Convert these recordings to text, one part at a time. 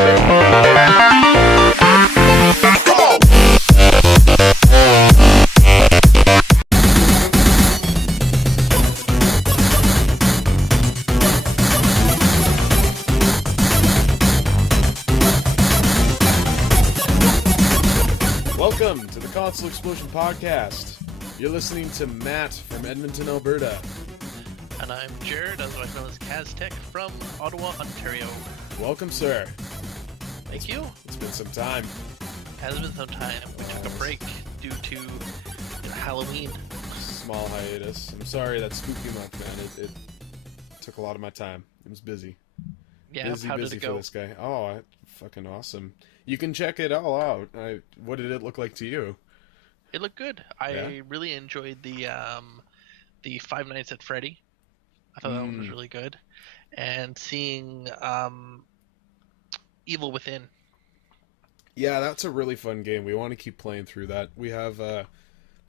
Welcome to the Console Xplosion podcast. You're listening to Matt from Edmonton, Alberta. And I'm Jared, otherwise known as Kaztech, from Ottawa, Ontario. Welcome, sir. Thank you. It's been some time. Has been some time. We took a break due to Halloween. Small hiatus. I'm sorry, that spooky month, man. It took a lot of my time. It was busy. Yeah, busy how did it go? For this guy. Oh, fucking awesome. You can check it all out. What did it look like to you? It looked good. I really enjoyed the Five Nights at Freddy. I thought that one was really good. And seeing Evil Within. Yeah, that's a really fun game. We want to keep playing through that. We have the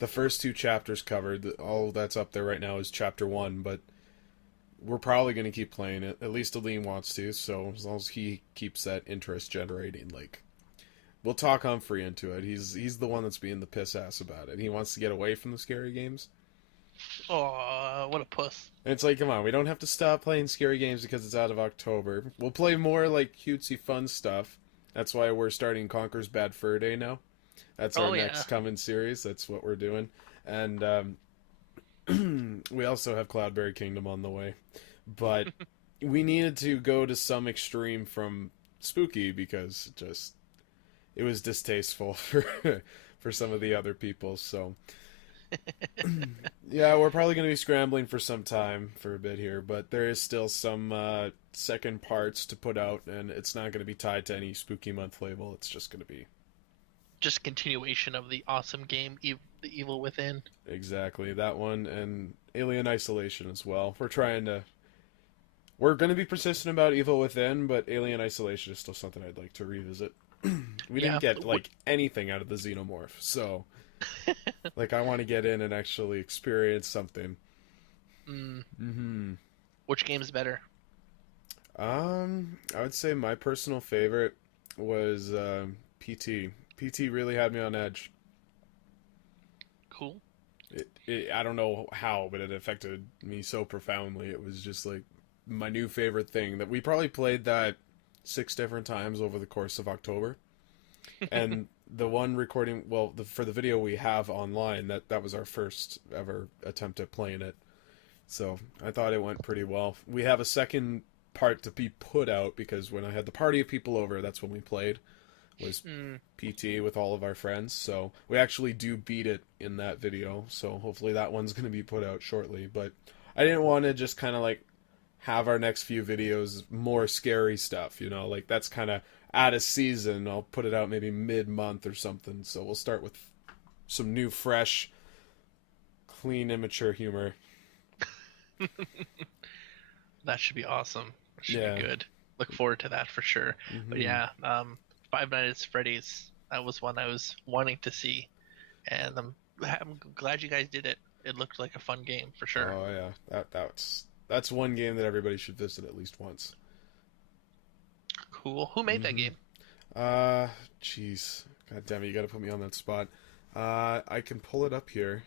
first two chapters covered. All that's up there right now is chapter 1, but we're probably going to keep playing it. At least Aline wants to, so as long as he keeps that interest generating, we'll talk Humphrey into it. He's the one that's being the piss ass about it. He wants to get away from the scary games. Oh, what a puss. And it's like, come on, we don't have to stop playing scary games because it's out of October. We'll play more cutesy fun stuff. That's why we're starting Conker's Bad Fur Day now. That's our next coming series. That's what we're doing. And we also have Cloudberry Kingdom on the way. But we needed to go to some extreme from Spooky because it was distasteful for some of the other people. So yeah, we're probably going to be scrambling for some time for a bit here, but there is still some second parts to put out, and it's not going to be tied to any Spooky Month label. It's just going to be just continuation of the awesome game, The Evil Within. Exactly, that one, and Alien Isolation as well. We're going to be persistent about Evil Within, but Alien Isolation is still something I'd like to revisit. We didn't get anything out of the Xenomorph, so I want to get in and actually experience something. Which game is better? I would say my personal favorite was PT. PT really had me on edge. Cool. I don't know how, but it affected me so profoundly. It was just my new favorite thing that we probably played that 6 different times over the course of October. And the one recording, for the video we have online, that was our first ever attempt at playing it. So I thought it went pretty well. We have a second part to be put out because when I had the party of people over, that's when we played. Was PT with all of our friends. So we actually do beat it in that video. So hopefully that one's going to be put out shortly. But I didn't want to just kind of have our next few videos more scary stuff, that's kind of out of season. I'll put it out maybe mid-month or something. So we'll start with some new, fresh, clean, immature humor. That should be awesome. Should be good. Look forward to that for sure. But yeah, Five Nights at Freddy's, that was one I was wanting to see, and I'm glad you guys did it. It looked like a fun game for sure. Oh yeah, that's one game that everybody should visit at least once. Cool. Who made that game? Jeez, god damn it, you got to put me on that spot. I can pull it up here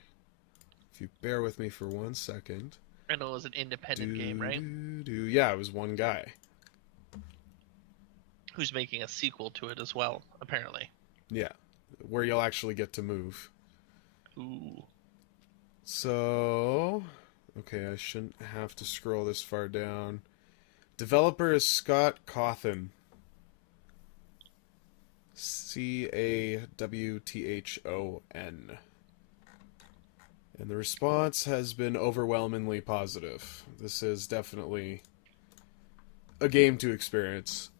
if you bear with me for 1 second. I know it was an independent game, right? Yeah, it was one guy. Who's making a sequel to it as well, apparently. Yeah, where you'll actually get to move. Ooh. So, okay, I shouldn't have to scroll this far down. Developer is Scott Cawthon. Cawthon. And the response has been overwhelmingly positive. This is definitely a game to experience.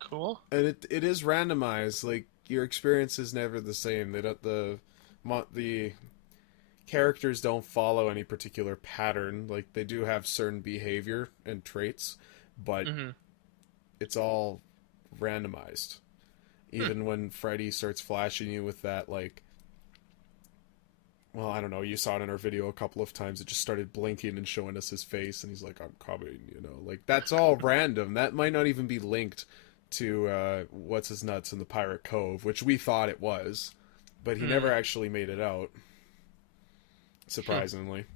Cool. And it is randomized. Your experience is never the same. The characters don't follow any particular pattern. They do have certain behavior and traits, but it's all randomized. Even when Freddy starts flashing you with that, I don't know, you saw it in our video a couple of times, it just started blinking and showing us his face, and he's like, I'm coming, that's all random. That might not even be linked to what's his nuts in the Pirate Cove, which we thought it was, but he never actually made it out. Surprisingly,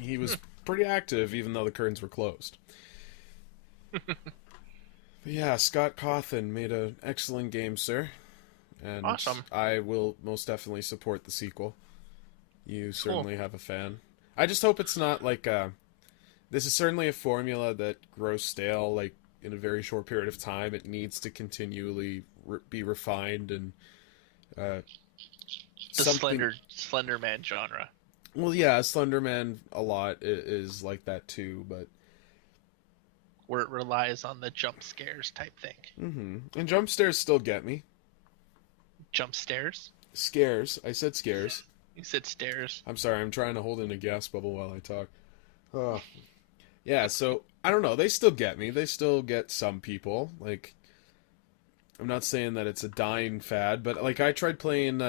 he was pretty active, even though the curtains were closed. But yeah, Scott Cawthon made an excellent game, sir, and awesome. I will most definitely support the sequel. You certainly have a fan. I just hope it's not like this is certainly a formula that grows stale, like, in a very short period of time. It needs to continually be refined and The Slender Man genre. Well, yeah, Slender Man a lot is like that too, but where it relies on the jump scares type thing. Mm-hmm. And jump scares still get me. Jump scares? Scares. I said scares. You said stairs. I'm sorry, I'm trying to hold in a gas bubble while I talk. Oh. Yeah, so, I don't know, they still get me. They still get some people. Like, I'm not saying that it's a dying fad, but, like, I tried playing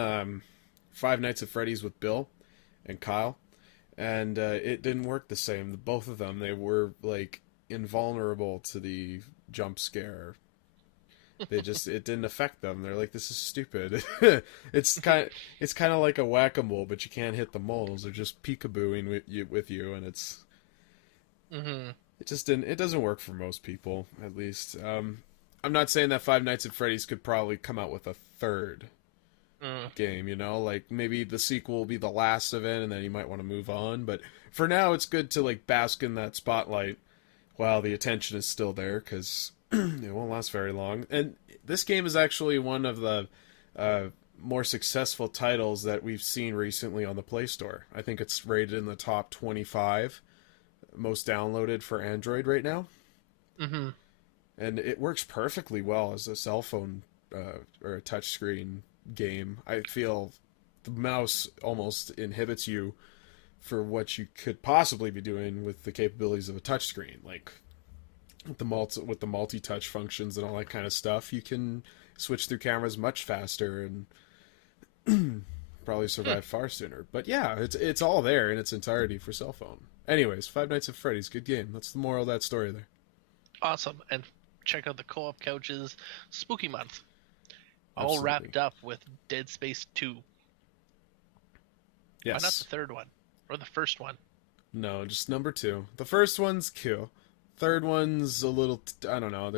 Five Nights at Freddy's with Bill and Kyle, and it didn't work the same. Both of them, they were, like, invulnerable to the jump scare. It didn't affect them. They're like, this is stupid. It's kind of like a whack-a-mole, but you can't hit the moles. They're just peekabooing with you, and it's... Mm-hmm. It doesn't work for most people, at least. I'm not saying that Five Nights at Freddy's could probably come out with a third game, you know? Like, maybe the sequel will be the last of it, and then you might want to move on. But for now, it's good to, like, bask in that spotlight while the attention is still there, because it won't last very long. And this game is actually one of the more successful titles that we've seen recently on the Play Store. I think it's rated in the top 25 most downloaded for Android right now. Mm-hmm. And it works perfectly well as a cell phone or a touchscreen game. I feel the mouse almost inhibits you for what you could possibly be doing with the capabilities of a touchscreen. Like with the multi-touch functions and all that kind of stuff, you can switch through cameras much faster and probably survive far sooner. But yeah, it's all there in its entirety for cell phone. Anyways, Five Nights at Freddy's, good game. That's the moral of that story there. Awesome. And check out the Co-op Couches Spooky Month. Absolutely. All wrapped up with Dead Space 2. Yes. Why not the third one? Or the first one? No, just number 2. The first one's cool. Third one's a little... I don't know.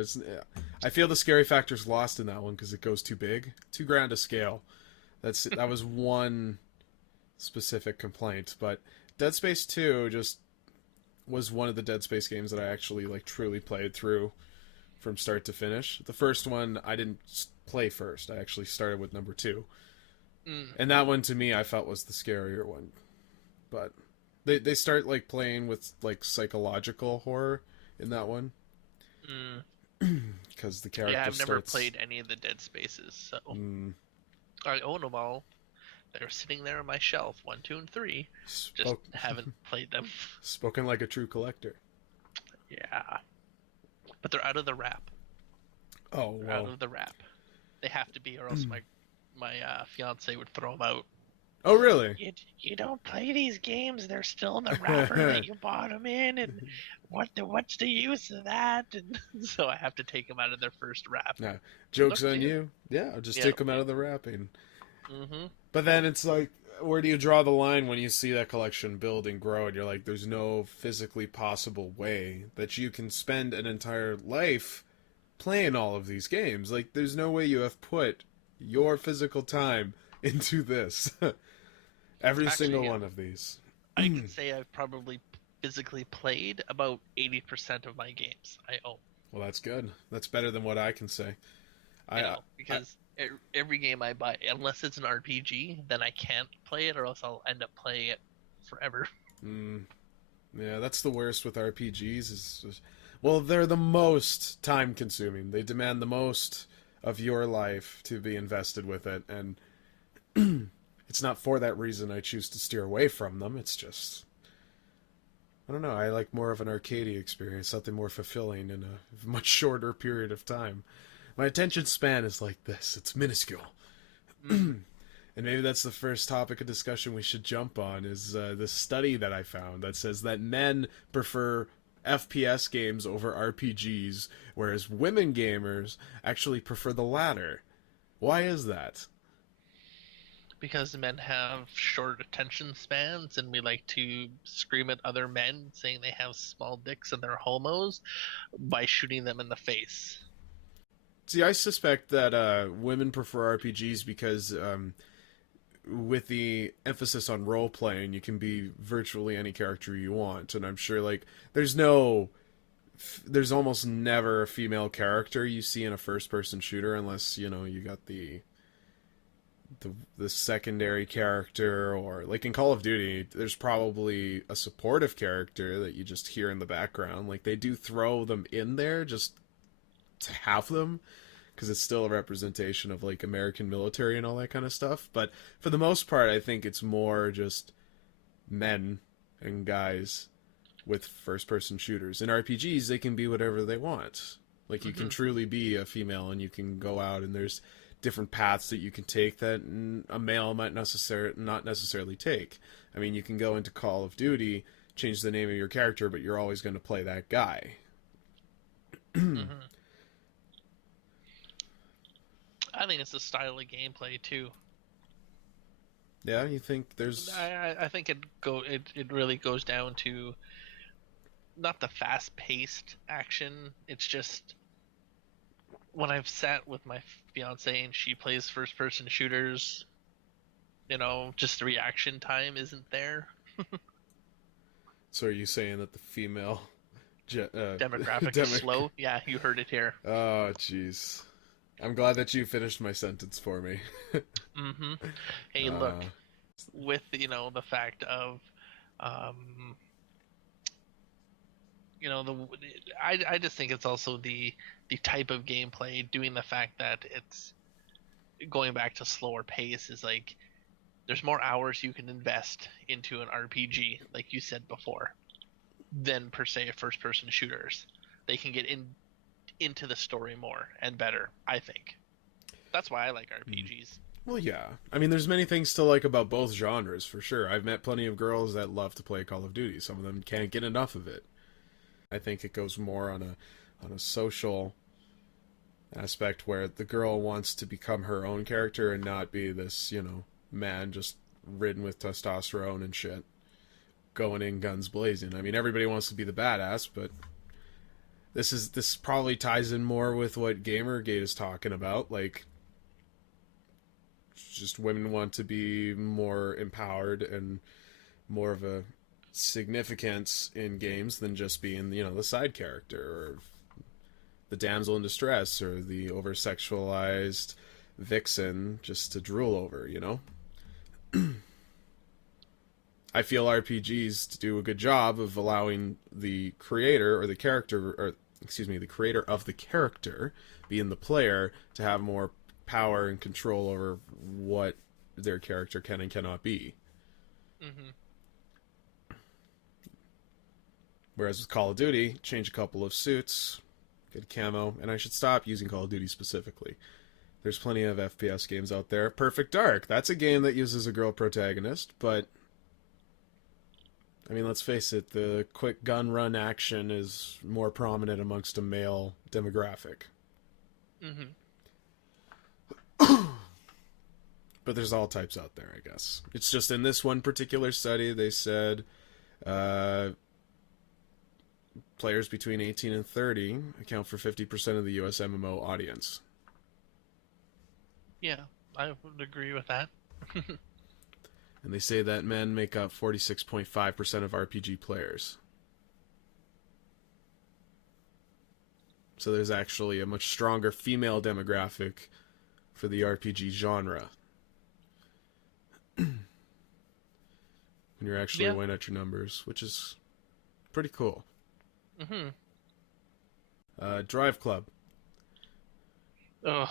I feel the scary factor's lost in that one because it goes too big. Too grand a scale. That was one specific complaint. But Dead Space 2 just was one of the Dead Space games that I actually like truly played through from start to finish. The first one I didn't play first. I actually started with number 2. And that one to me I felt was the scarier one. But they start like playing with like psychological horror in that one. Because the character I've never played any of the Dead Spaces, so I own them all. They're sitting there on my shelf, 1, 2, and 3. Just haven't played them. Spoken like a true collector. Yeah. But they're out of the wrap. Oh, they're out of the wrap. They have to be, or else my fiance would throw them out. Oh, really? You don't play these games. They're still in the wrapper that you bought them in, and what's the use of that? And so I have to take them out of their first wrap. Yeah, joke's on you. Yeah, I'll just take them out of the wrapping. Mm-hmm. But then it's like, where do you draw the line when you see that collection build and grow, and you're like, there's no physically possible way that you can spend an entire life playing all of these games. Like, there's no way you have put your physical time into this. Every single one of these. I can say I've probably physically played about 80% of my games I own. Well, that's good. That's better than what I can say. Because every game I buy, unless it's an RPG, then I can't play it, or else I'll end up playing it forever. Yeah, that's the worst with RPGs. Well, they're the most time-consuming. They demand the most of your life to be invested with it, and it's not for that reason I choose to steer away from them. It's just, I don't know, I like more of an arcadey experience, something more fulfilling in a much shorter period of time. My attention span is like this. It's minuscule. And maybe that's the first topic of discussion we should jump on, is this study that I found that says that men prefer FPS games over RPGs, whereas women gamers actually prefer the latter. Why is that? Because men have short attention spans, and we like to scream at other men saying they have small dicks and they're homos by shooting them in the face. See, I suspect that women prefer RPGs because with the emphasis on role playing, you can be virtually any character you want, and I'm sure like there's almost never a female character you see in a first person shooter unless you got the secondary character, or like in Call of Duty there's probably a supportive character that you just hear in the background. Like they do throw them in there just to have them, because it's still a representation of like American military and all that kind of stuff. But for the most part, I think it's more just men and guys with first-person shooters. In RPGs, they can be whatever they want. Like you can truly be a female, and you can go out, and there's different paths that you can take that a male might not necessarily take. I mean, you can go into Call of Duty, change the name of your character, but you're always going to play that guy. I think it's the style of gameplay too. Yeah, you think there's? I think it really goes down to not the fast-paced action. It's just when I've sat with my fiance and she plays first-person shooters, just the reaction time isn't there. So are you saying that the female demographic is slow? Yeah, you heard it here. Oh, jeez. I'm glad that you finished my sentence for me. Hey, look, with the fact of, I just think it's also the type of gameplay, doing the fact that it's going back to slower pace is like there's more hours you can invest into an RPG, like you said before, than per se first-person shooters. They can get into the story more and better, I think. That's why I like RPGs. Well, yeah. I mean, there's many things to like about both genres, for sure. I've met plenty of girls that love to play Call of Duty. Some of them can't get enough of it. I think it goes more on a social aspect where the girl wants to become her own character and not be this, man just ridden with testosterone and shit, going in guns blazing. I mean, everybody wants to be the badass, but this probably ties in more with what Gamergate is talking about. Like, just women want to be more empowered and more of a significance in games than just being, the side character or the damsel in distress or the over-sexualized vixen just to drool over, I feel RPGs do a good job of allowing the creator or the character, or the creator of the character, being the player, to have more power and control over what their character can and cannot be. Whereas with Call of Duty, change a couple of suits, get a camo, and I should stop using Call of Duty specifically. There's plenty of FPS games out there. Perfect Dark, that's a game that uses a girl protagonist, but I mean, let's face it, the quick gun run action is more prominent amongst a male demographic. But there's all types out there, I guess. It's just in this one particular study, they said players between 18 and 30 account for 50% of the US MMO audience. Yeah, I would agree with that. And they say that men make up 46.5% of RPG players. So there's actually a much stronger female demographic for the RPG genre. When you're actually weighing out your numbers, which is pretty cool. Drive Club. Ugh,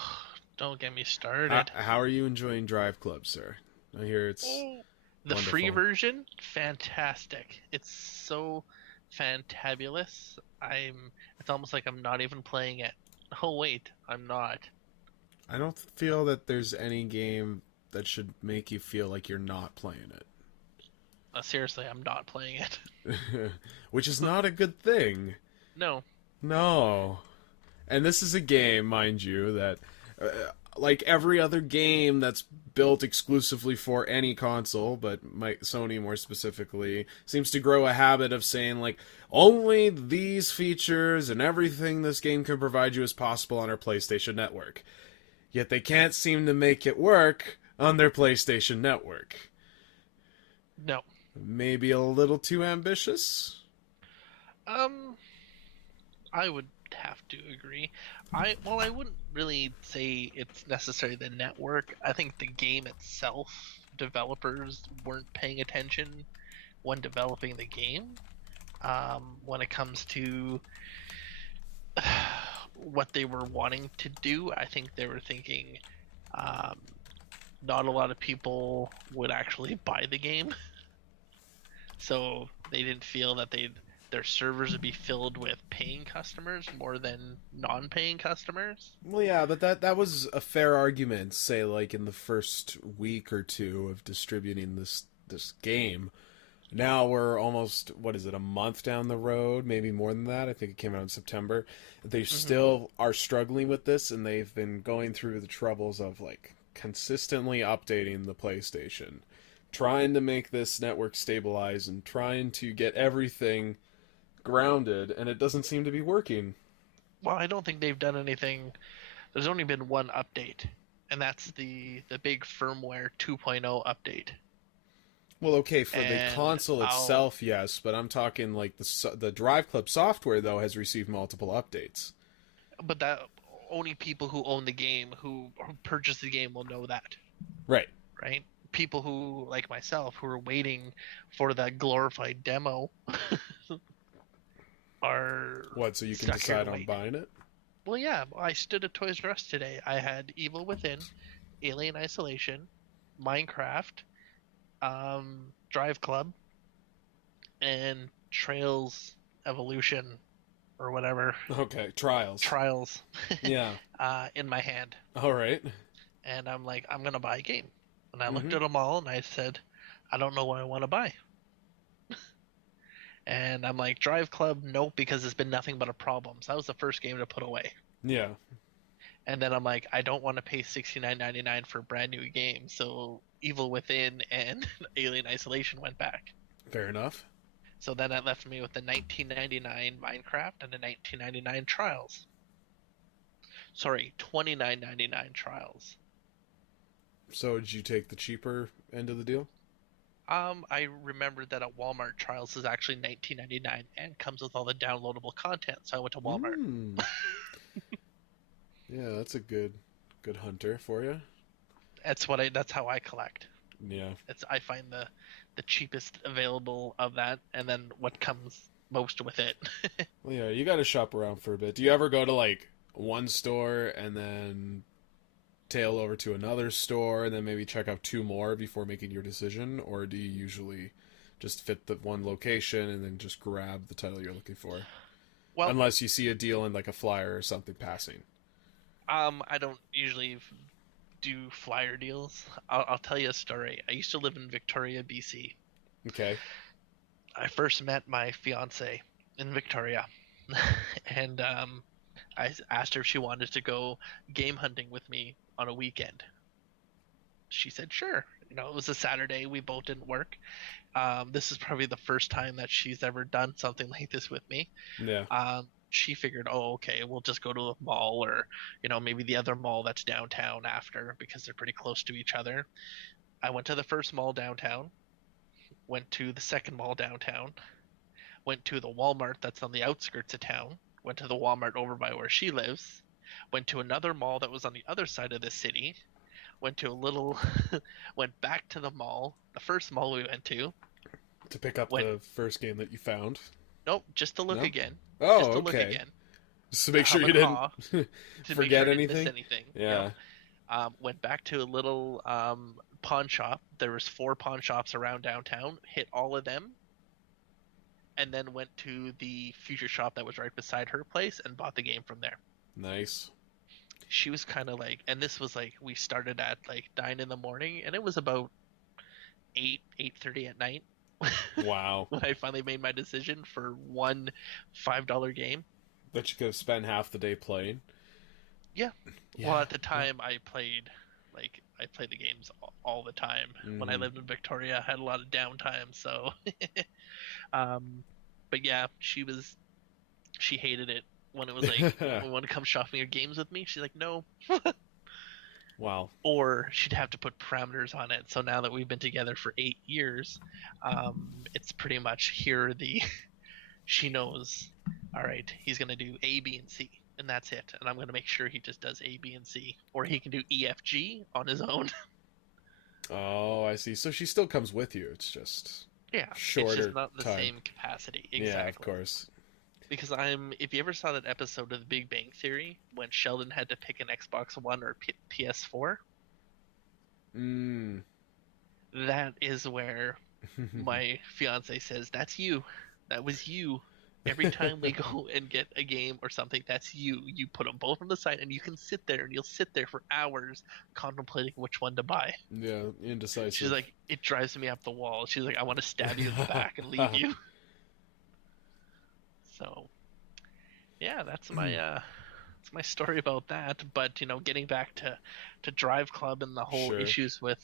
don't get me started. How are you enjoying Drive Club, sir? I hear it's the wonderful. Free version, fantastic. It's so fantabulous. It's almost like I'm not even playing it. Oh wait, I'm not. I don't feel that there's any game that should make you feel like you're not playing it. Seriously, I'm not playing it. Which is not a good thing. No. No. And this is a game, mind you, that like every other game that's built exclusively for any console, but Sony more specifically, seems to grow a habit of saying like only these features and everything this game can provide you is possible on our PlayStation Network. Yet they can't seem to make it work on their PlayStation Network. No. Maybe a little too ambitious? I would have to agree. I wouldn't really say it's necessarily the network. I think the game itself, developers weren't paying attention when developing the game. When it comes to what they were wanting to do, I think they were thinking not a lot of people would actually buy the game. So they didn't feel that their servers would be filled with paying customers more than non-paying customers. Well, yeah, but that was a fair argument, say, like, in the first week or two of distributing this game. Now we're almost, what is it, a month down the road, maybe more than that. I think it came out in September. They still are struggling with this, and they've been going through the troubles of, like, consistently updating the PlayStation, trying to make this network stabilize and trying to get everything grounded, and it doesn't seem to be working. Well, I don't think they've done anything. There's only been one update, and that's the big firmware 2.0 update. Well, okay, for the console itself, yes, but I'm talking like the Drive Club software, though, has received multiple updates. But that only people who own the game, who purchase the game, will know that. Right. Right? People who, like myself, who are waiting for that glorified demo are... What, so you can decide on buying it? Well, yeah. I stood at Toys R Us today. I had Evil Within, Alien Isolation, Minecraft, Drive Club, and Trails Evolution, or whatever. Okay, Trials. Yeah. In my hand. All right. And I'm like, I'm going to buy a game. And I looked at them all, and I said, I don't know what I want to buy. And I'm like, Drive Club, nope, because it's been nothing but a problem. So that was the first game to put away. Yeah. And then I'm like, I don't want to pay $69.99 for a brand new game. So Evil Within and Alien Isolation went back. Fair enough. So then that left me with the $19.99 Minecraft and the $19.99 Trials. Sorry, $29.99 Trials. So did you take the cheaper end of the deal? I remembered that at Walmart, Trials is actually $19.99 and comes with all the downloadable content. So I went to Walmart. Yeah, that's a good hunter for you. That's how I collect. Yeah. I find the cheapest available of that, and then what comes most with it. Well, yeah, you got to shop around for a bit. Do you ever go to like one store and then tail over to another store and then maybe check out two more before making your decision, or do you usually just fit the one location and then just grab the title you're looking for? Well, unless you see a deal in like a flyer or something passing. I don't usually do flyer deals. I'll tell you a story. I used to live in Victoria, BC. Okay. I first met my fiance in Victoria, and I asked her if she wanted to go game hunting with me on a weekend. She said sure. You know, it was a Saturday. We both didn't work. This is probably the first time that she's ever done something like this with me. Yeah. She figured, oh, okay, we'll just go to a mall, or, you know, maybe the other mall that's downtown after, because they're pretty close to each other. I went to the first mall downtown, went to the second mall downtown, went to the Walmart that's on the outskirts of town, went to the Walmart over by where she lives, went to another mall that was on the other side of the city, went back to the mall, the first mall we went to pick up the first game that you found. Nope, just to look again. Oh, just to okay. Look again. Just to make sure you didn't forget anything. Yeah. Went back to a little pawn shop. There was 4 pawn shops around downtown. Hit all of them, and then went to the future shop that was right beside her place and bought the game from there. Nice. She was kind of like, and this was like, we started at like 9 in the morning, and it was about 8:30 at night Wow. when I finally made my decision for one $5 game. That you could have spent half the day playing. Yeah. Yeah. Well, at the time, I played the games all the time. When I lived in Victoria, I had a lot of downtime, so. But yeah, she hated it when it was like, we want to come shopping your games with me. She's like, no. Wow. Or she'd have to put parameters on it. So now that we've been together for 8 years, it's pretty much she knows, all right, he's going to do A, B, and C, and that's it. And I'm going to make sure he just does A, B, and C. Or he can do E, F, G on his own. Oh, I see. So she still comes with you. It's just shorter it's just not the time. same capacity. Exactly. Yeah, of course. Because if you ever saw that episode of The Big Bang Theory when Sheldon had to pick an Xbox One or PS4, that is where my fiance says, "That's you. That was you." Every time we go and get a game or something, that's you. You put them both on the side, and you can sit there, and you'll sit there for hours contemplating which one to buy. Yeah, indecisive. She's like, it drives me up the wall. She's like, I want to stab you in the back and leave you. So, yeah, that's my story about that. But getting back to Drive Club and the whole issues with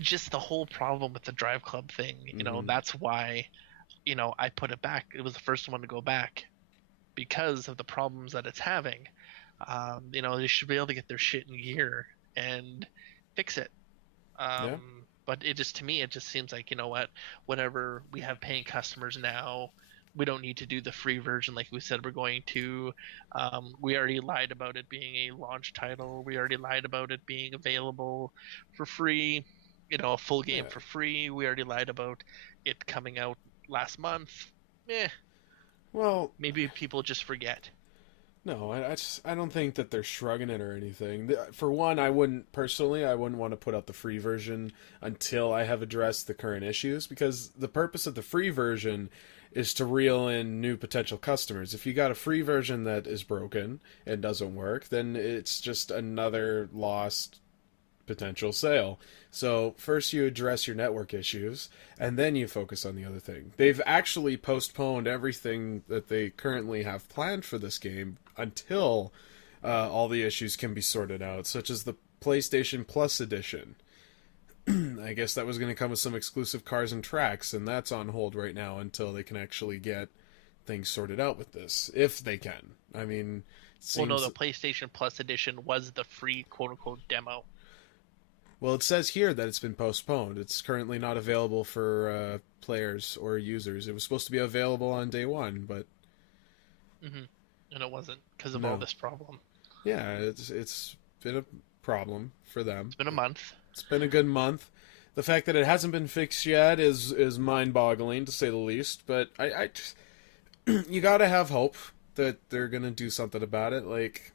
just the whole problem with the Drive Club thing. That's why I put it back. It was the first one to go back because of the problems that it's having. They should be able to get their shit in gear and fix it. But to me, it just seems like, whenever we have paying customers now, we don't need to do the free version like we said we're going to. We already lied about it being a launch title. We already lied about it being available for free, a full game for free. We already lied about it coming out last month. Well, maybe people just forget. No, I don't think that they're shrugging it or anything. For one, I wouldn't want to put out the free version until I have addressed the current issues, because the purpose of the free version is to reel in new potential customers. If you got a free version that is broken and doesn't work, then it's just another lost potential sale. So first you address your network issues, and then you focus on the other thing. They've actually postponed everything that they currently have planned for this game until all the issues can be sorted out, such as the PlayStation Plus edition. I guess that was going to come with some exclusive cars and tracks, and that's on hold right now until they can actually get things sorted out with this, if they can. I mean, well, no, the PlayStation Plus edition was the free quote-unquote demo. Well, it says here that it's been postponed. It's currently not available for players or users. It was supposed to be available on day one, but... And it wasn't, because of all this problem. Yeah, it's been a problem for them. It's been a month. It's been a good month. The fact that it hasn't been fixed yet is mind-boggling, to say the least. But I you gotta have hope that they're gonna do something about it. Like,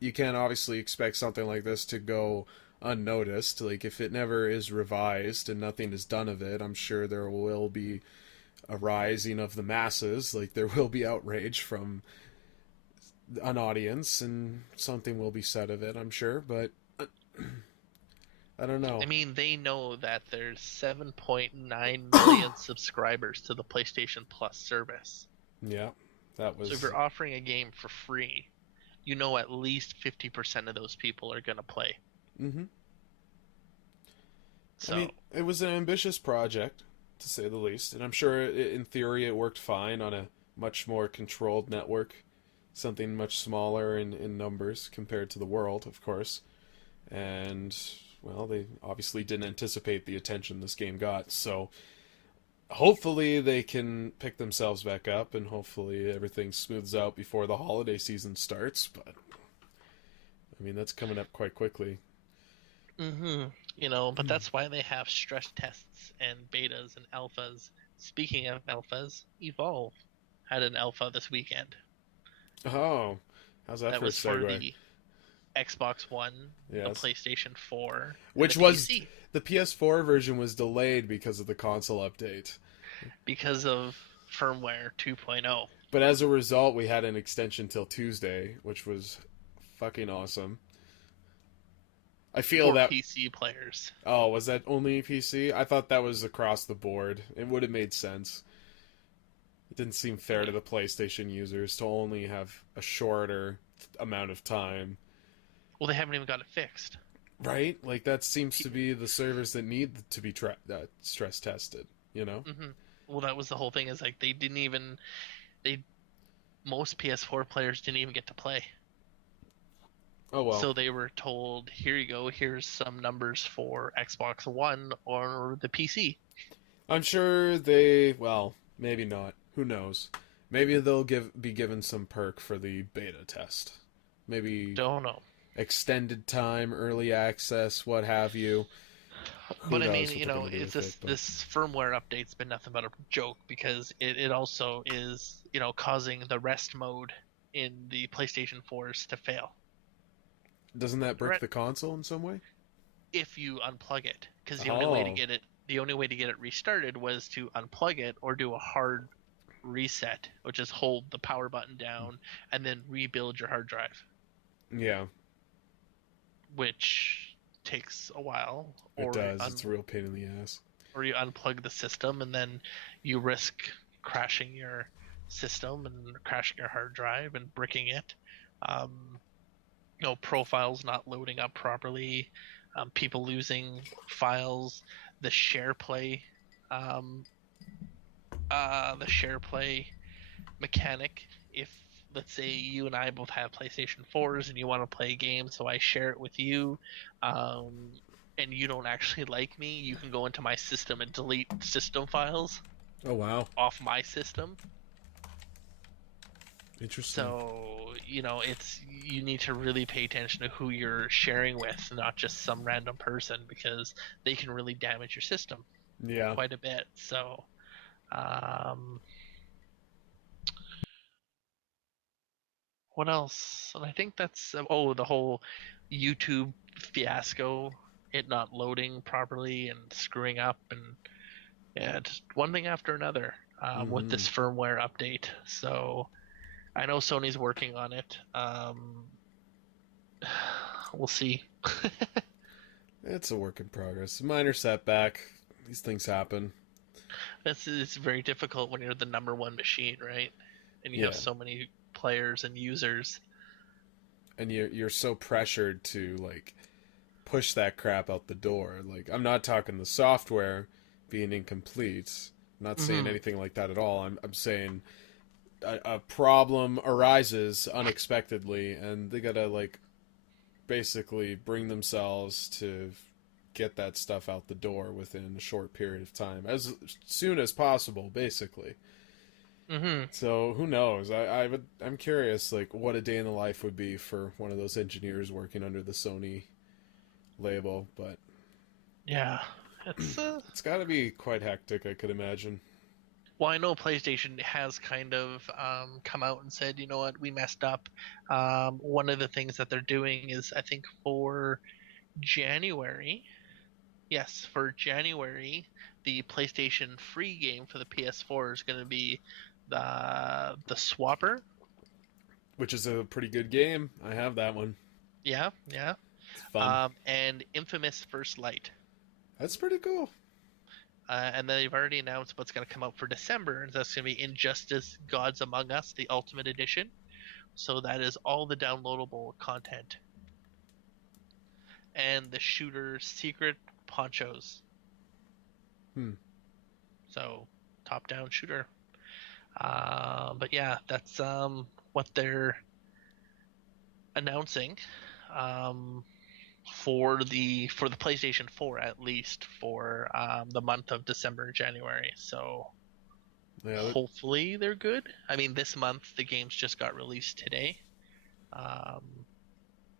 you can't obviously expect something like this to go unnoticed. Like, if it never is revised and nothing is done of it, I'm sure there will be a rising of the masses. Like, there will be outrage from an audience, and something will be said of it, I'm sure. But I don't know. I mean, they know that there's 7.9 million subscribers to the PlayStation Plus service. Yeah, that was... So if you're offering a game for free, at least 50% of those people are going to play. So, I mean, it was an ambitious project, to say the least, and I'm sure in theory it worked fine on a much more controlled network, something much smaller in numbers compared to the world, of course. And, well, they obviously didn't anticipate the attention this game got, so hopefully they can pick themselves back up, and hopefully everything smooths out before the holiday season starts. But I mean, that's coming up quite quickly. But that's why they have stress tests and betas and alphas. Speaking of alphas, Evolve had an alpha this weekend. Oh, how's that? That for was a segue? for the Xbox One, the PlayStation 4, which the was PC. The PS4 version was delayed because of the console update, because of firmware 2.0. But as a result, we had an extension till Tuesday, which was fucking awesome. I feel for that. PC players. Oh, was that only PC? I thought that was across the board. It would have made sense. It didn't seem fair to the PlayStation users to only have a shorter amount of time. Well, they haven't even got it fixed. Right? Like, that seems to be the servers that need to be stress tested, you know? Hmm. Well, that was the whole thing. Is like they didn't even they most PS4 players didn't even get to play. Oh, well. So they were told, "Here you go. Here's some numbers for Xbox One or the PC." I'm sure they, well, maybe not. Who knows? Maybe they'll be given some perk for the beta test. Maybe Don't know. extended time, early access, what have you. Who But I knows mean, what they're going to do it's with it, but... this firmware update's been nothing but a joke because it also is, causing the rest mode in the PlayStation 4s to fail. Doesn't that brick the console in some way? If you unplug it, because the only way to get it restarted was to unplug it or do a hard reset, which is hold the power button down and then rebuild your hard drive. Yeah. Which takes a while. It does. It's a real pain in the ass. Or you unplug the system and then you risk crashing your system and crashing your hard drive and bricking it. Profiles not loading up properly, people losing files, the SharePlay, the SharePlay mechanic. If let's say you and I both have PlayStation 4s and you want to play a game, so I share it with you, and you don't actually like me, you can go into my system and delete system files. Oh, wow. Off my system. Interesting. So, you need to really pay attention to who you're sharing with, not just some random person, because they can really damage your system. Yeah. Quite a bit. So, what else? And I think that's the whole YouTube fiasco, it not loading properly and screwing up, and yeah, just one thing after another with this firmware update. So I know Sony's working on it. We'll see. It's a work in progress. Minor setback. These things happen. It's very difficult when you're the number one machine, right? And you have so many players and users. And you're so pressured to, like, push that crap out the door. Like, I'm not talking the software being incomplete. I'm not saying anything like that at all. I'm saying a problem arises unexpectedly, and they gotta, like, basically bring themselves to get that stuff out the door within a short period of time, as soon as possible, basically. So who knows? I'm curious, like, what a day in the life would be for one of those engineers working under the Sony label. But yeah, it's got to be quite hectic, I could imagine. Well, I know PlayStation has kind of come out and said, you know what, we messed up. One of the things that they're doing is, I think for January, the PlayStation free game for the PS4 is going to be the Swapper, which is a pretty good game. I have that one. Yeah. It's fun. And Infamous First Light. That's pretty cool. And then they've already announced what's going to come out for December, and that's going to be Injustice: Gods Among Us, the Ultimate Edition. So that is all the downloadable content. And the shooter Secret Ponchos. So, top-down shooter. But yeah, that's what they're announcing for the PlayStation 4, at least for the month of December and January. So hopefully they're good. I mean, this month the games just got released today.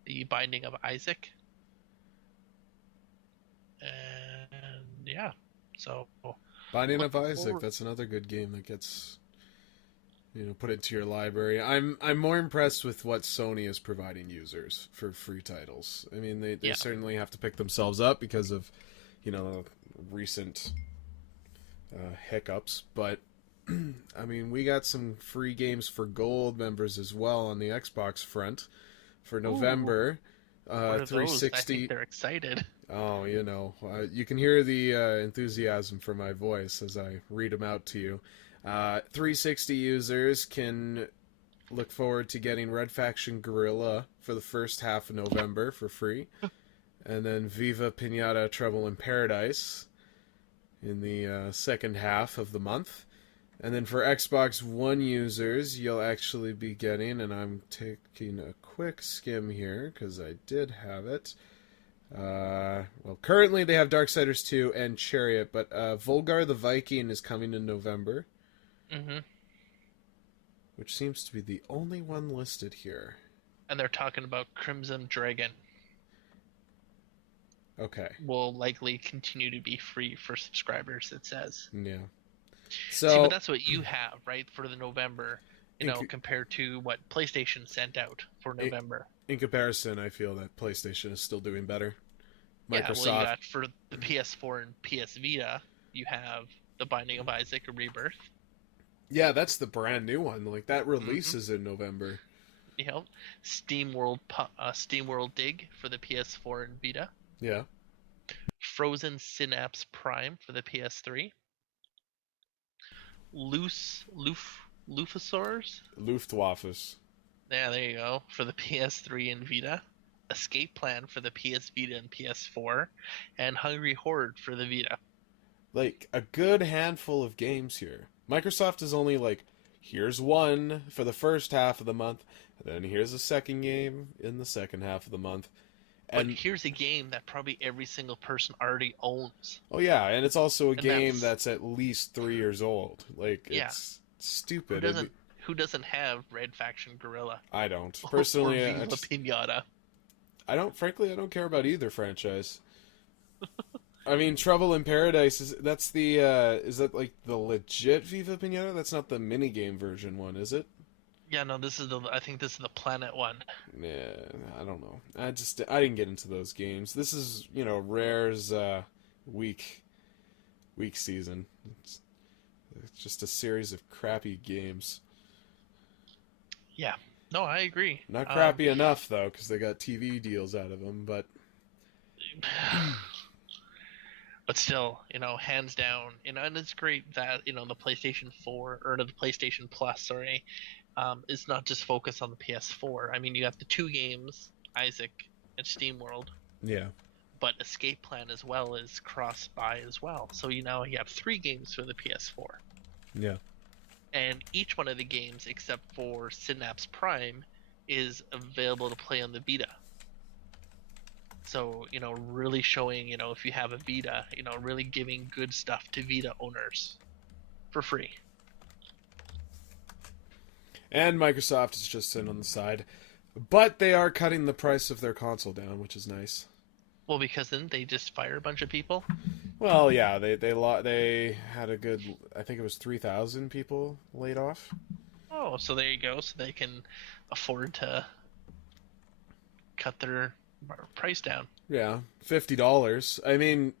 The Binding of Isaac. And yeah, so Binding of Isaac, that's another good game that gets, put into your library. I'm more impressed with what Sony is providing users for free titles. I mean, they certainly have to pick themselves up because of, recent hiccups. But, I mean, we got some free games for Gold members as well on the Xbox front for November. What are those? I 360. think they're excited. Oh, you can hear the enthusiasm from my voice as I read them out to you. 360 users can look forward to getting Red Faction Guerrilla for the first half of November for free. And then Viva Pinata Trouble in Paradise in the second half of the month. And then for Xbox One users, you'll actually be getting, and I'm taking a quick skim here because I did have it. Well, currently they have Darksiders 2 and Chariot, but Volgar the Viking is coming in November. Mm-hmm. Which seems to be the only one listed here. And they're talking about Crimson Dragon. Okay. Will likely continue to be free for subscribers, it says. Yeah. So, see, but that's what you have, right, for the November, compared to what PlayStation sent out for November. In comparison, I feel that PlayStation is still doing better. Microsoft. Yeah, well, you got for the PS4 and PS Vita, you have The Binding of Isaac Rebirth. Yeah, that's the brand new one. Like, that releases in November. SteamWorld Dig for the PS4 and Vita. Yeah. Frozen Synapse Prime for the PS3. Lufasaurs? Luftwaffes. Yeah, there you go. For the PS3 and Vita. Escape Plan for the PS Vita and PS4. And Hungry Horde for the Vita. Like, a good handful of games here. Microsoft is only like, here's one for the first half of the month, and then here's a second game in the second half of the month. And but here's a game that probably every single person already owns. Oh yeah, and it's also a game that's at least 3 years old. Like, it's stupid. Who doesn't have Red Faction Guerrilla? I don't. Personally, or Viva Pinata. I don't care about either franchise. I mean, Trouble in Paradise is that like the legit Viva Pinata? That's not the minigame version one, is it? Yeah, no, I think this is the Planet one. Yeah, I don't know. I didn't get into those games. This is, Rare's weak season. It's just a series of crappy games. Yeah. No, I agree. Not crappy enough though, because they got TV deals out of them, but but still, hands down, and it's great that, the PlayStation 4 or the PlayStation Plus, sorry, is not just focused on the PS4. I mean, you have the two games, Isaac and SteamWorld. Yeah. But Escape Plan as well is cross-buy as well. So you have 3 games for the PS4. Yeah. And each one of the games, except for Synapse Prime, is available to play on the Vita. So, really showing, if you have a Vita, really giving good stuff to Vita owners for free. And Microsoft is just sitting on the side. But they are cutting the price of their console down, which is nice. Well, because then they just fire a bunch of people? Well, yeah, they had a good, I think it was 3,000 people laid off. Oh, so there you go. So they can afford to cut their price down. Yeah, $50. I mean,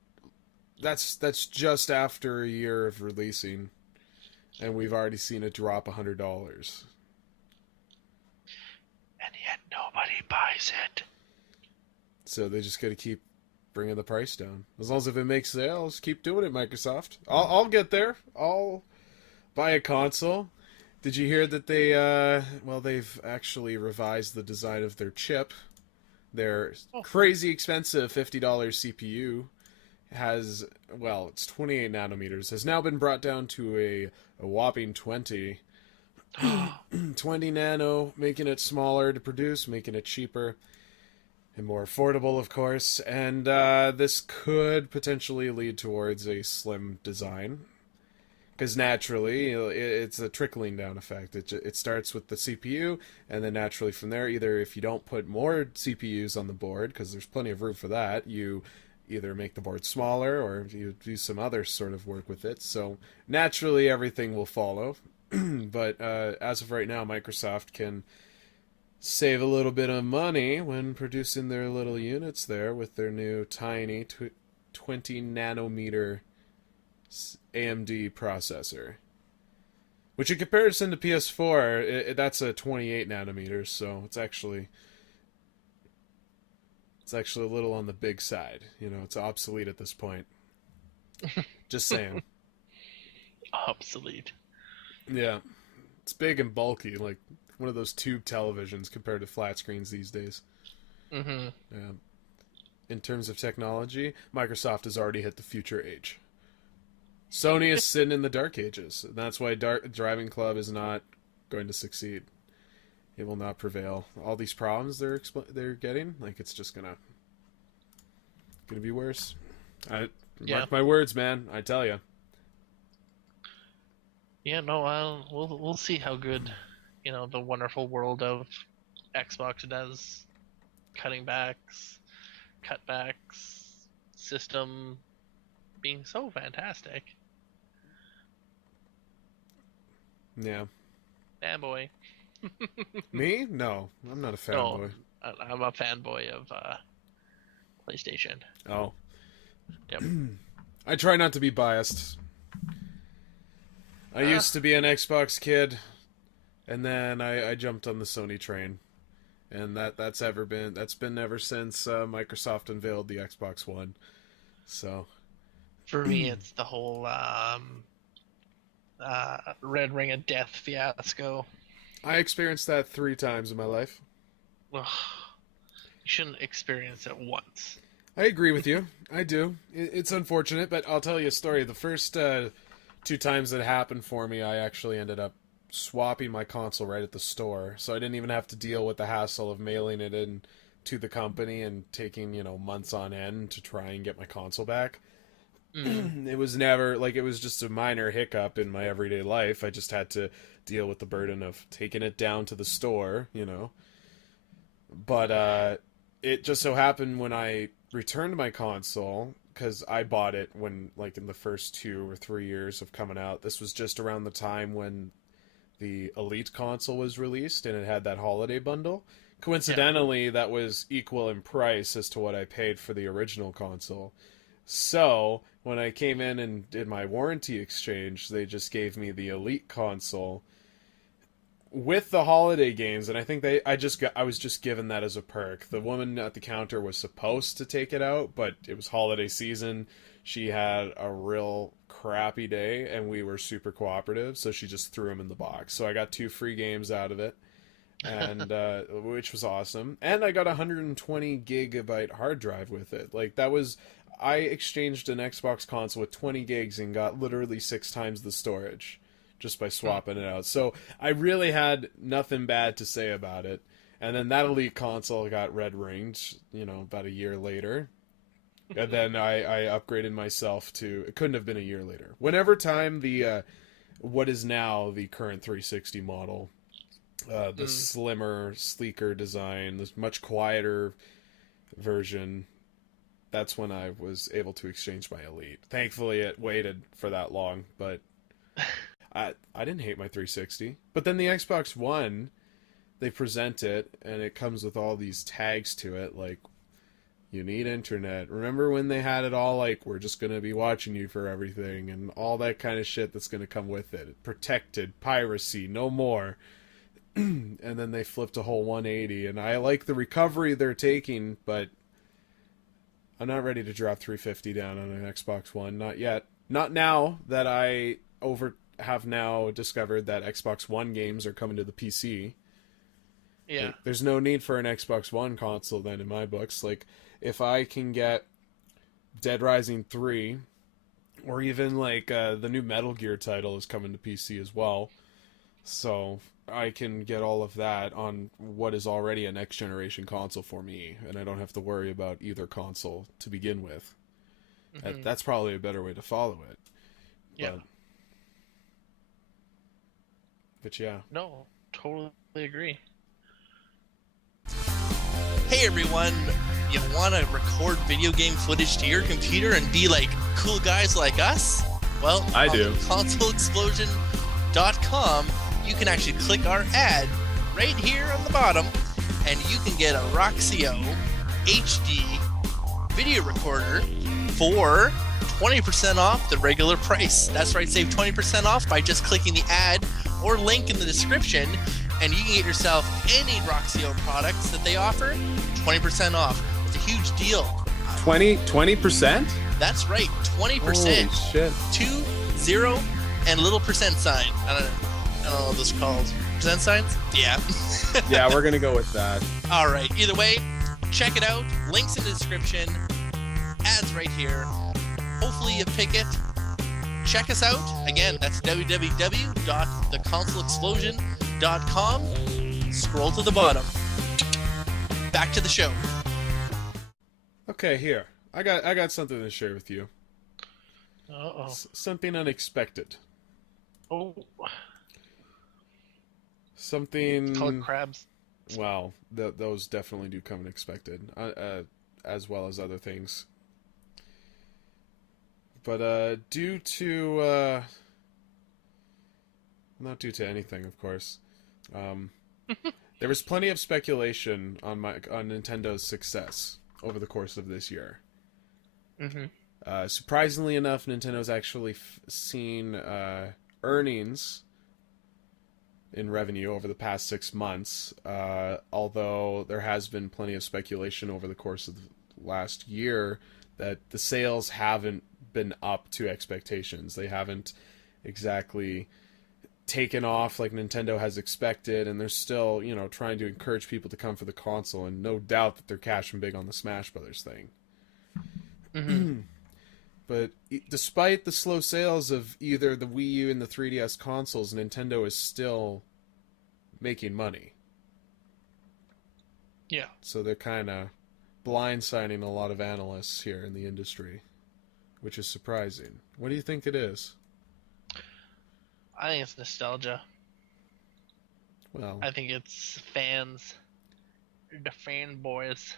that's just after a year of releasing, and we've already seen it drop $100. And yet nobody buys it. So they just got to keep bringing the price down. As long as if it makes sales, keep doing it, Microsoft. I'll get there. I'll buy a console. Did you hear that they've actually revised the design of their chip? Their crazy expensive $50 CPU it's 28 nanometers, has now been brought down to a whopping 20. 20 nano, making it smaller to produce, making it cheaper and more affordable, of course. And this could potentially lead towards a slim design. Because naturally, it's a trickling down effect. It starts with the CPU, and then naturally from there, either if you don't put more CPUs on the board, because there's plenty of room for that, you either make the board smaller or you do some other sort of work with it. So naturally, everything will follow. But as of right now, Microsoft can save a little bit of money when producing their little units there with their new tiny 20 nanometer AMD processor, which in comparison to PS4, that's a 28 nanometers, so it's actually It's actually a little on the big side. It's obsolete at this point. Just saying. Obsolete. Yeah. It's big and bulky, like one of those tube televisions compared to flat screens these days. Mm-hmm. Yeah. In terms of technology, Microsoft has already hit the future age. Sony is sitting in the dark ages, and that's why Driving Club is not going to succeed. It will not prevail. All these problems they're getting, like, it's just gonna be worse. Mark my words, man. I tell you. Yeah, no, we'll see how good, the wonderful world of Xbox does. Cutbacks, system being so fantastic. Yeah. Fanboy. Me? No, I'm not a fanboy. No, I'm a fanboy of PlayStation. Oh. Yep. I try not to be biased. I used to be an Xbox kid, and then I jumped on the Sony train, and that's been ever since Microsoft unveiled the Xbox One. So, for me, it's the whole Red Ring of Death fiasco. I experienced that 3 times in my life. Ugh. You shouldn't experience it once. I agree with you. I do. It's unfortunate, but I'll tell you a story. The first 2 times that happened for me, I actually ended up swapping my console right at the store, so I didn't even have to deal with the hassle of mailing it in to the company and taking, months on end to try and get my console back. It was never, it was just a minor hiccup in my everyday life. I just had to deal with the burden of taking it down to the store, But it just so happened when I returned my console, because I bought it when, in the first 2 or 3 years of coming out. This was just around the time when the Elite console was released, and it had that holiday bundle. Coincidentally, that was equal in price as to what I paid for the original console. So, when I came in and did my warranty exchange, they just gave me the Elite console with the holiday games, and I think I was just given that as a perk. The woman at the counter was supposed to take it out, but it was holiday season. She had a real crappy day, and we were super cooperative, so she just threw them in the box. So I got 2 free games out of it, and which was awesome. And I got a 120 gigabyte hard drive with it. I exchanged an Xbox console with 20 gigs and got literally 6 times the storage just by swapping it out. So I really had nothing bad to say about it. And then that Elite console got red ringed, about a year later. And then I upgraded myself to, it couldn't have been a year later. Whenever time the, what is now the current 360 model, the slimmer, sleeker design, this much quieter version, that's when I was able to exchange my Elite. Thankfully, it waited for that long, but I didn't hate my 360. But then the Xbox One, they present it, and it comes with all these tags to it, you need internet. Remember when they had it all we're just going to be watching you for everything, and all that kind of shit that's going to come with it. Protected, piracy, no more. And then they flipped a whole 180, and I like the recovery they're taking, but I'm not ready to drop $350 down on an Xbox One. Not yet. Not now that I have now discovered that Xbox One games are coming to the PC. Yeah. There's no need for an Xbox One console then in my books. If I can get Dead Rising 3, or even the new Metal Gear title is coming to PC as well. So I can get all of that on what is already a next generation console for me, and I don't have to worry about either console to begin with. Mm-hmm. That's probably a better way to follow it. Yeah. But yeah. No, totally agree. Hey everyone, you want to record video game footage to your computer and be like cool guys like us? Well, I do. ConsoleExplosion.com, you can actually click our ad right here on the bottom, and you can get a Roxio HD video recorder for 20% off the regular price. That's right, save 20% off by just clicking the ad or link in the description, and you can get yourself any Roxio products that they offer 20% off. It's a huge deal. 20%? That's right, 20%. Holy shit. 20 and little percent sign. I don't know what those are called. Percent signs? Yeah. Yeah, we're gonna go with that. All right. Either way, check it out. Links in the description. Ads right here. Hopefully you pick it. Check us out. Again, that's www.theconsolexplosion.com. Scroll to the bottom. Back to the show. Okay, here. I got something to share with you. Uh-oh. Something unexpected. Oh. Something... Colored crabs. Well, those definitely do come unexpected, as well as other things. But due to... not due to anything, of course. There was plenty of speculation on Nintendo's success over the course of this year. Mm-hmm. Surprisingly enough, Nintendo's actually seen earnings in revenue over the past 6 months, although there has been plenty of speculation over the course of the last year that the sales haven't been up to expectations. They haven't exactly taken off like Nintendo has expected, and they're still, trying to encourage people to come for the console, and no doubt that they're cashing big on the Smash Brothers thing. Mm-hmm. But despite the slow sales of either the Wii U and the 3DS consoles, Nintendo is still making money. Yeah. So they're kind of blindsiding a lot of analysts here in the industry, which is surprising. What do you think it is? I think it's nostalgia. Well, I think it's fans. The fanboys.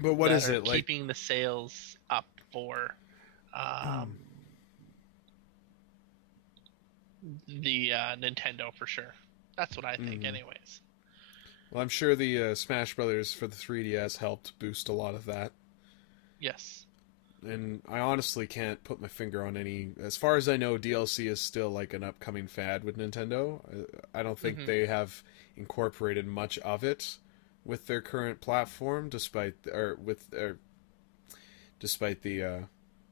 but what is that are it like? keeping the sales up for the Nintendo for sure. That's what I think, anyways. Well, I'm sure the Smash Brothers for the 3DS helped boost a lot of that. Yes. And I honestly can't put my finger on any... As far as I know, DLC is still like an upcoming fad with Nintendo. I don't think they have incorporated much of it with their current platform, despite the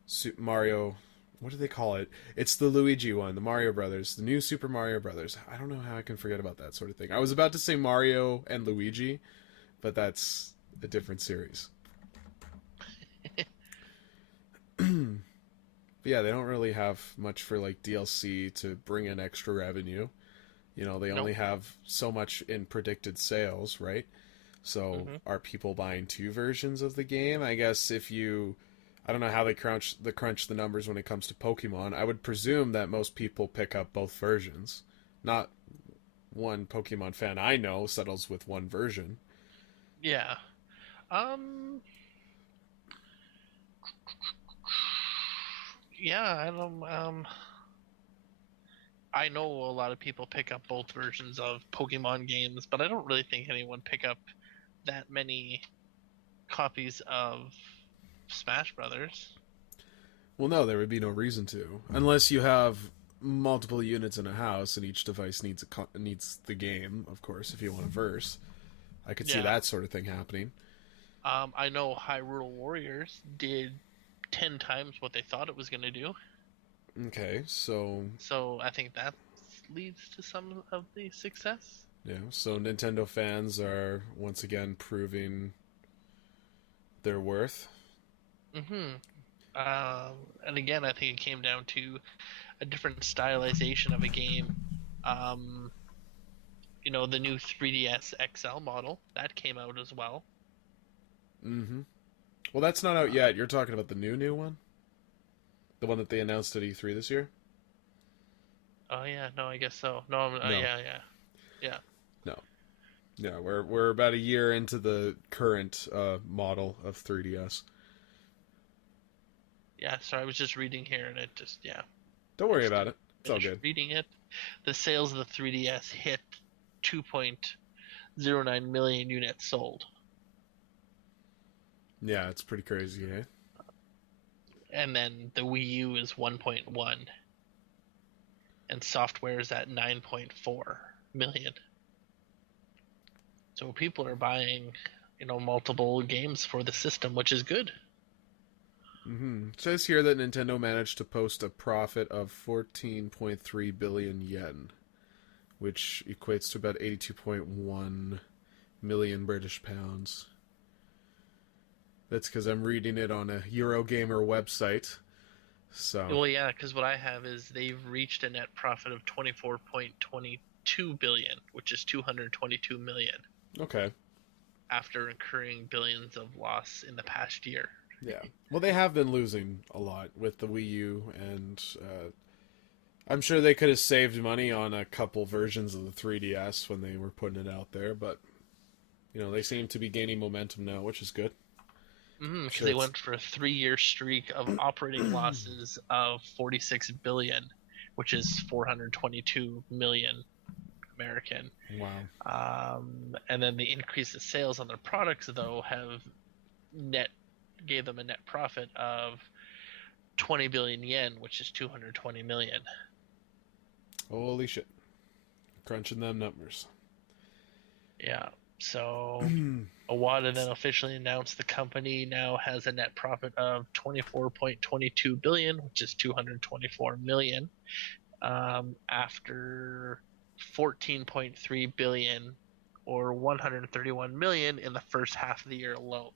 Super Mario... What do they call it? It's the Luigi one, the Mario Brothers, the new Super Mario Brothers. I don't know how I can forget about that sort of thing. I was about to say Mario and Luigi, but that's a different series. But yeah, they don't really have much for like DLC to bring in extra revenue. They only have so much in predicted sales, right? So are people buying 2 versions of the game? I guess I don't know how they crunch the numbers when it comes to Pokemon. I would presume that most people pick up both versions. Not one Pokemon fan I know settles with one version. Yeah. Yeah, I don't. I know a lot of people pick up both versions of Pokemon games, but I don't really think anyone pick up that many copies of Smash Brothers. Well, no, there would be no reason to, unless you have multiple units in a house and each device needs the game. Of course, if you want a verse, I could see that sort of thing happening. I know Hyrule Warriors did 10 times what they thought it was going to do. Okay, so I think that leads to some of the success. Yeah, so Nintendo fans are once again proving their worth. And again, I think it came down to a different stylization of a game. The new 3DS XL model that came out as well. Well, that's not out yet. You're talking about the new one? The one that they announced at E3 this year? Oh, yeah. No, I guess so. No. Yeah. No. Yeah, we're about a year into the current model of 3DS. Yeah, so I was just reading here, and it just, Don't worry about it. It's all good. Reading it. The sales of the 3DS hit 2.09 million units sold. Yeah, it's pretty crazy, eh? And then the Wii U is 1.1. And software is at 9.4 million. So people are buying multiple games for the system, which is good. It says here that Nintendo managed to post a profit of 14.3 billion yen, which equates to about 82.1 million British pounds. That's because I'm reading it on a Eurogamer website. So. Well, yeah, because what I have is they've reached a net profit of 24.22 billion, which is 222 million. Okay. After incurring billions of loss in the past year. Yeah. Well, they have been losing a lot with the Wii U, and I'm sure they could have saved money on a couple versions of the 3DS when they were putting it out there, but they seem to be gaining momentum now, which is good. Because they went for a 3-year streak of operating losses of 46 billion, which is 422 million American. Wow. And then the increase in sales on their products, though, gave them a net profit of 20 billion yen, which is 220 million. Holy shit. Crunching them numbers. Yeah. So Iwata then officially announced the company now has a net profit of 24.22 billion, which is 224 million, after 14.3 billion or 131 million in the first half of the year alone.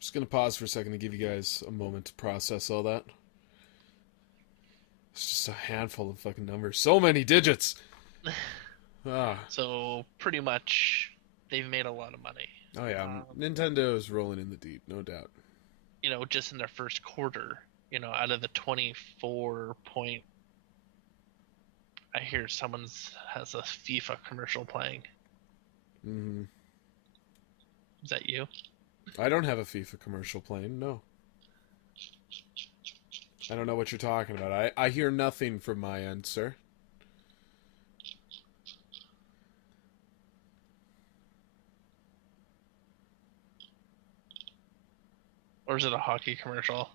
Just going to pause for a second to give you guys a moment to process all that. It's just a handful of fucking numbers. So many digits! So pretty much they've made a lot of money. Oh yeah, Nintendo is rolling in the deep, no doubt. Just in their first quarter, out of the 24 point... I hear someone's has a FIFA commercial playing. Mm-hmm. Is that you? I don't have a FIFA commercial playing, no. I don't know what you're talking about. I hear nothing from my end, sir. Or is it a hockey commercial?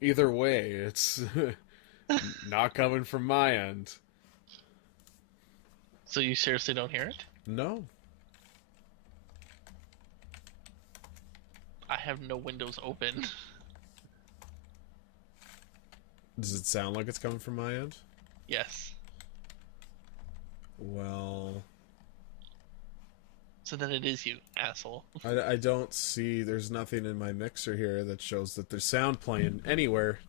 Either way, it's not coming from my end. So you seriously don't hear it? No. I have no windows open. Does it sound like it's coming from my end? Yes. Well... So then it is you, asshole. I don't see... There's nothing in my mixer here that shows that there's sound playing anywhere.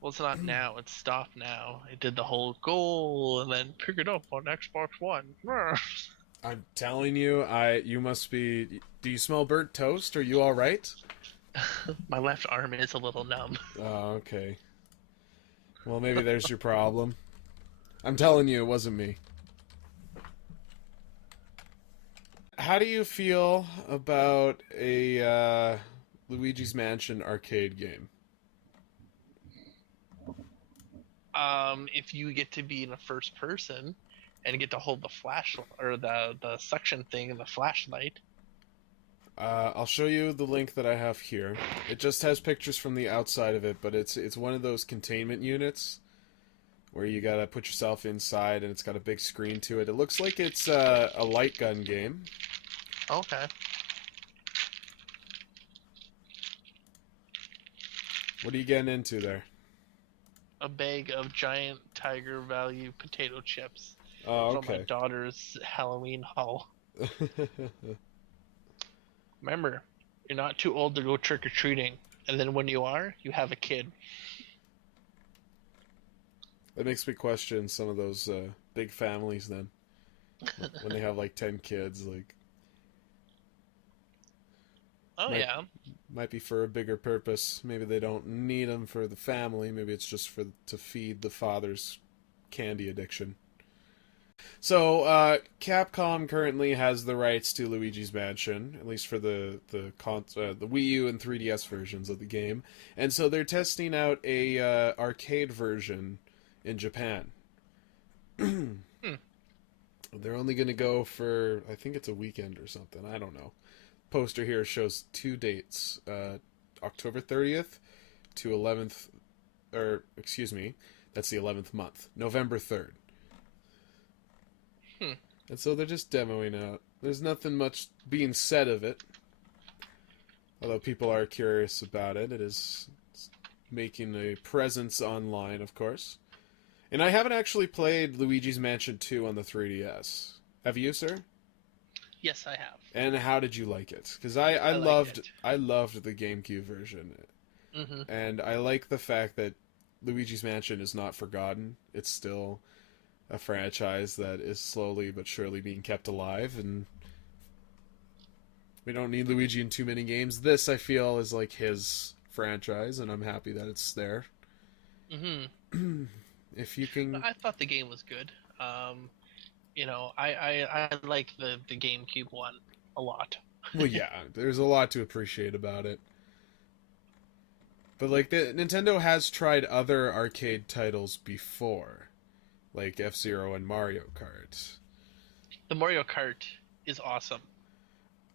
Well, it's not now. It's stopped now. It did the whole goal and then pick it up on Xbox One. I'm telling you, you must be... Do you smell burnt toast? Are you alright? My left arm is a little numb. Oh, okay. Well, maybe there's your problem. I'm telling you, it wasn't me. How do you feel about a Luigi's Mansion arcade game? If you get to be in a first person and get to hold the flash or the suction thing and the flashlight. I'll show you the link that I have here. It just has pictures from the outside of it, but it's one of those containment units where you gotta put yourself inside, and it's got a big screen to it. It looks like it's a light gun game. Okay. What are you getting into there? A bag of giant Tiger Value potato chips. Oh, From my okay. daughter's Halloween haul. Remember, you're not too old to go trick-or-treating. And then when you are, you have a kid. That makes me question some of those big families then. When they have like 10 kids, like... Oh, yeah. Might be for a bigger purpose. Maybe they don't need them for the family. Maybe it's just to feed the father's candy addiction. So, Capcom currently has the rights to Luigi's Mansion, at least for the Wii U and 3DS versions of the game, and so they're testing out a arcade version in Japan. They're only going to go for, I think it's a weekend or something. I don't know. Poster here shows 2 dates, October 30th to 11th, or excuse me, that's the 11th month, November 3rd. And so they're just demoing out There's nothing much being said of it. Although people are curious about it. It is making a presence online, of course. And I haven't actually played Luigi's Mansion 2 on the 3DS. Have you, sir? Yes, I have. And how did you like it? Because I loved the GameCube version. Mm-hmm. And I like the fact that Luigi's Mansion is not forgotten. It's still a franchise that is slowly but surely being kept alive, and we don't need Luigi in too many games. This, I feel, is like his franchise, and I'm happy that it's there. Mm-hmm. If you can... I thought the game was good. I like the GameCube one a lot. Well, yeah, there's a lot to appreciate about it. But, like, Nintendo has tried other arcade titles before, like F-Zero and Mario Kart. The Mario Kart is awesome.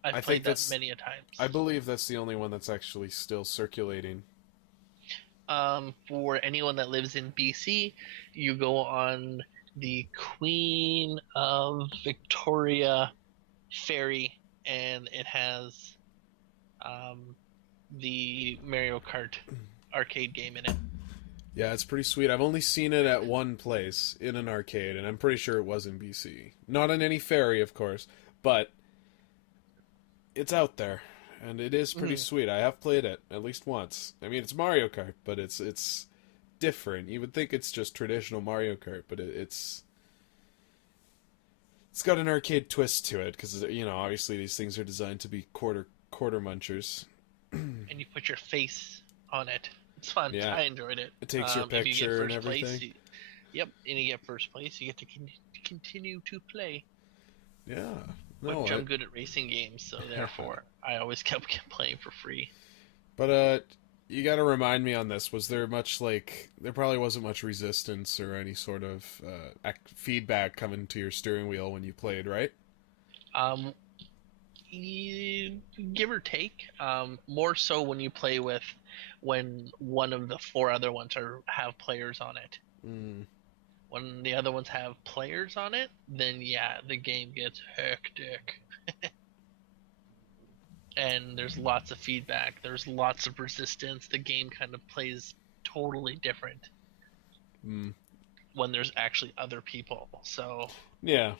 I've played that many a times. I believe that's the only one that's actually still circulating. For anyone that lives in BC, you go on the Queen of Victoria ferry, and it has the Mario Kart arcade game in it. Yeah, it's pretty sweet. I've only seen it at one place in an arcade, and I'm pretty sure it was in BC. Not on any ferry, of course, but it's out there, and it is pretty sweet. I have played it at least once. I mean, it's Mario Kart, but it's different. You would think it's just traditional Mario Kart, but it's got an arcade twist to it, because, you know, obviously these things are designed to be quarter munchers. And you put your face on it. It's fun. Yeah. I enjoyed it. It takes your picture and everything. Yep, and you get first place. You get to continue to play. Yeah. Which I'm good at racing games, so therefore I always kept playing for free. But you got to remind me on this. Was there much there probably wasn't much resistance or any sort of feedback coming to your steering wheel when you played, right? Give or take. More so when you play when one of the 4 other ones have players on it. Mm. When the other ones have players on it, then yeah, the game gets hectic. And there's lots of feedback. There's lots of resistance. The game kind of plays totally different when there's actually other people. So yeah,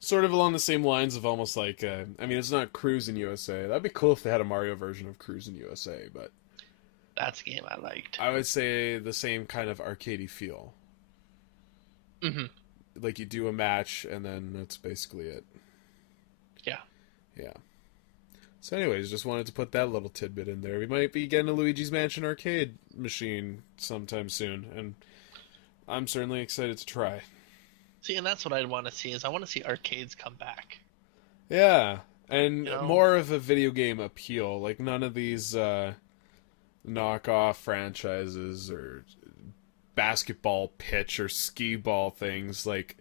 sort of along the same lines of almost like I mean, it's not Cruisin' USA. That'd be cool if they had a Mario version of Cruisin' USA, but that's a game I liked. I would say the same kind of arcadey feel. Mm-hmm. Like you do a match and then that's basically it. Yeah. Yeah. So anyways, just wanted to put that little tidbit in there. We might be getting a Luigi's Mansion arcade machine sometime soon, and I'm certainly excited to try. See, and that's what I'd want to see, is I want to see arcades come back. Yeah, and more of a video game appeal. Like none of these knockoff franchises or basketball pitch or skee ball things. Like,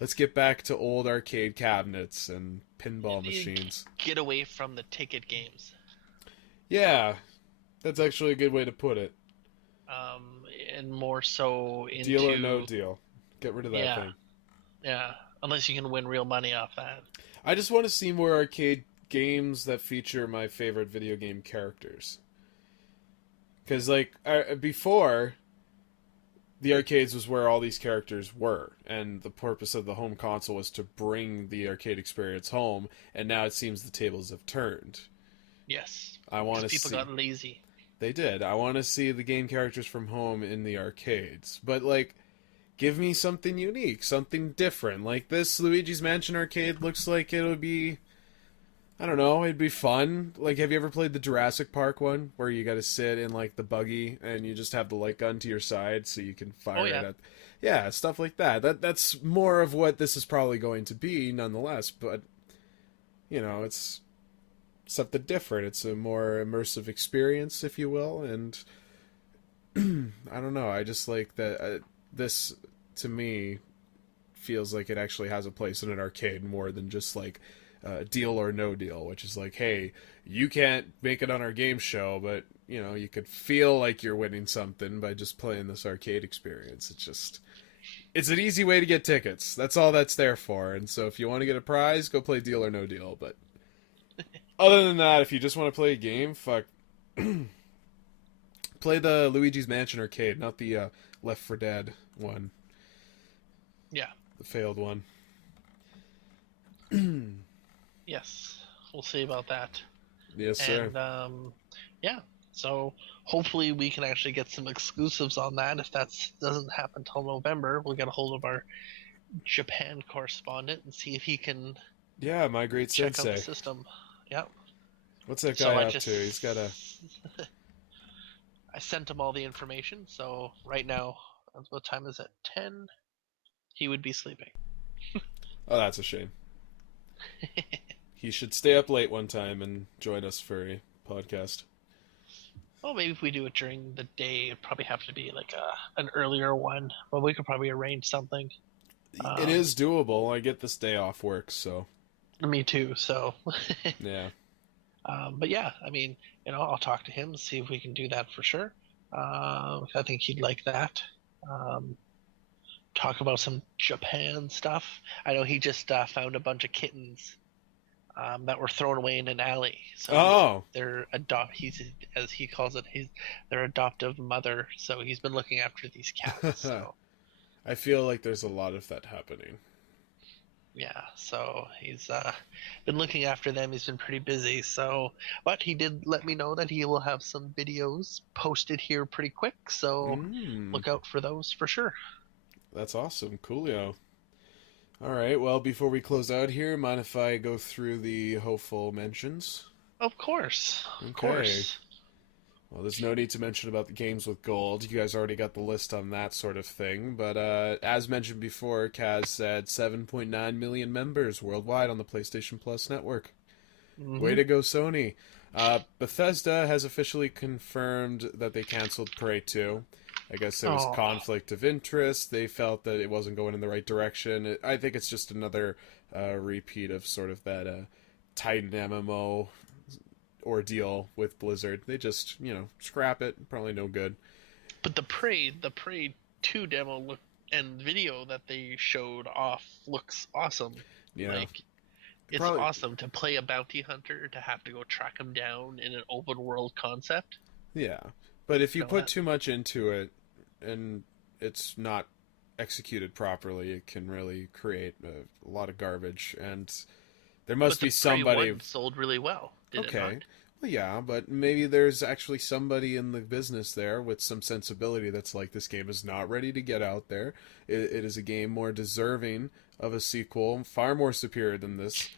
let's get back to old arcade cabinets and pinball machines. Get away from the ticket games. Yeah, that's actually a good way to put it. And more so into... Deal or no deal. Get rid of that thing. Yeah, unless you can win real money off that. I just want to see more arcade games that feature my favorite video game characters. Because, like, before... the arcades was where all these characters were, and the purpose of the home console was to bring the arcade experience home, and now it seems the tables have turned. Yes. I want to see... people got lazy. They did. I want to see the game characters from home in the arcades. But, like, give me something unique, something different. Like, this Luigi's Mansion arcade looks like it would be... I don't know, it'd be fun. Like, have you ever played the Jurassic Park one, where you gotta sit in, like, the buggy, and you just have the light gun to your side so you can fire it at... Yeah, stuff like that. That's more of what this is probably going to be, nonetheless, but, you know, it's something different. It's a more immersive experience, if you will, and I don't know, I just like that this, to me, feels like it actually has a place in an arcade more than just, like, deal or no deal, which is like, hey, you can't make it on our game show, but, you know, you could feel like you're winning something by just playing this arcade experience. It's just, it's an easy way to get tickets. That's all that's there for. And so if you want to get a prize, go play Deal or No Deal. But other than that, if you just want to play a game, fuck. Play the Luigi's Mansion arcade, not the Left 4 Dead one. Yeah. The failed one. Yes. We'll see about that. Yes, sir. And, yeah. So hopefully we can actually get some exclusives on that. If that doesn't happen till November, we'll get a hold of our Japan correspondent and see if he can Yeah, my great check sensei. out the system. Yeah. What's that guy up to? He's got a... I sent him all the information, so right now, what time is it? 10? He would be sleeping. Oh, that's a shame. He should stay up late one time and join us for a podcast. Well, maybe if we do it during the day, it'd probably have to be like an earlier one, but we could probably arrange something. It is doable. I get this day off work, so... Me too, so... Yeah. But yeah, I mean, I'll talk to him, see if we can do that for sure. I think he'd like that. Talk about some Japan stuff. I know he just found a bunch of kittens that were thrown away in an alley. So they're he's, as he calls it, their adoptive mother. So he's been looking after these cats. So. I feel like there's a lot of that happening. Yeah, so he's been looking after them. He's been pretty busy. So, but he did let me know that he will have some videos posted here pretty quick. So look out for those for sure. That's awesome, coolio. All right, well, before we close out here, mind if I go through the hopeful mentions? Of course. Okay. Of course. Well, there's no need to mention about the games with gold. You guys already got the list on that sort of thing. But as mentioned before, Kaz said 7.9 million members worldwide on the PlayStation Plus network. Mm-hmm. Way to go, Sony. Bethesda has officially confirmed that they canceled Prey 2. I guess there was conflict of interest. They felt that it wasn't going in the right direction. I think it's just another repeat of sort of that Titan MMO ordeal with Blizzard. They just, scrap it. Probably no good. But the Prey 2 demo and video that they showed off looks awesome. Yeah. It's awesome to play a bounty hunter, to have to go track him down in an open world concept. Yeah. But if you put too much into it and it's not executed properly, it can really create a lot of garbage. And there must be somebody... Prey 1 sold really well. Did it not? Well, yeah, but maybe there's actually somebody in the business there with some sensibility that's like, this game is not ready to get out there. It is a game more deserving of a sequel, far more superior than this.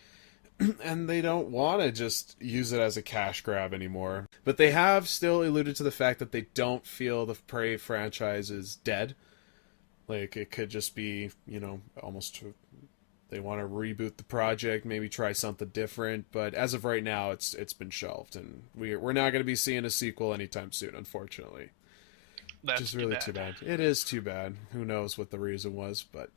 And they don't want to just use it as a cash grab anymore. But they have still alluded to the fact that they don't feel the Prey franchise is dead. Like, it could just be, almost... They want to reboot the project, maybe try something different. But as of right now, it's been shelved. And we're not going to be seeing a sequel anytime soon, unfortunately. That's just really too bad. It is too bad. Who knows what the reason was. But